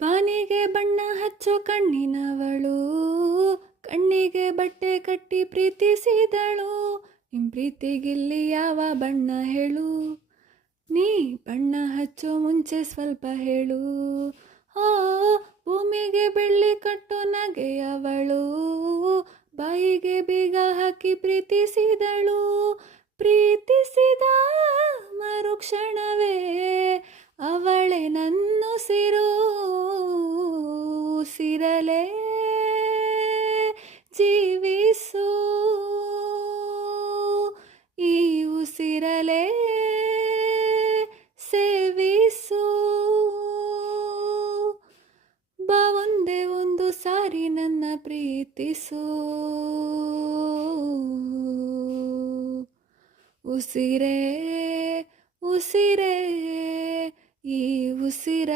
ಬಾನಿಗೆ ಬಣ್ಣ ಹಚ್ಚೋ ಕಣ್ಣಿನವಳು, ಕಣ್ಣಿಗೆ ಬಟ್ಟೆ ಕಟ್ಟಿ ಪ್ರೀತಿಸಿದಳು. ನಿಮ್ ಪ್ರೀತಿಗಿಲ್ಲಿ ಯಾವ ಬಣ್ಣ ಹೇಳು, ನೀ ಬಣ್ಣ ಹಚ್ಚೋ ಮುಂಚೆ ಸ್ವಲ್ಪ ಹೇಳು. ಓ ಭೂಮಿಗೆ ಬೆಳ್ಳಿ ಕಟ್ಟೋ ನಗೆಯವಳು, ಬಾಯಿಗೆ ಬೀಗ ಹಾಕಿ ಪ್ರೀತಿಸಿದಳು. ಪ್ರೀತಿಸಿದ ಮರುಕ್ಷಣವೇ ಅವಳೆ ನನ್ನುಸಿರು, ಉಸಿರಲೇ ಜೀವಿಸು, ಈ ಉಸಿರಲೇ ಸೇವಿಸು. ಬಾ ಒಂದೇ ಒಂದು ಸಾರಿ ನನ್ನ ಪ್ರೀತಿಸು, ಉಸಿರೇ ಉಸಿರೇ ಈ ಉಸಿರ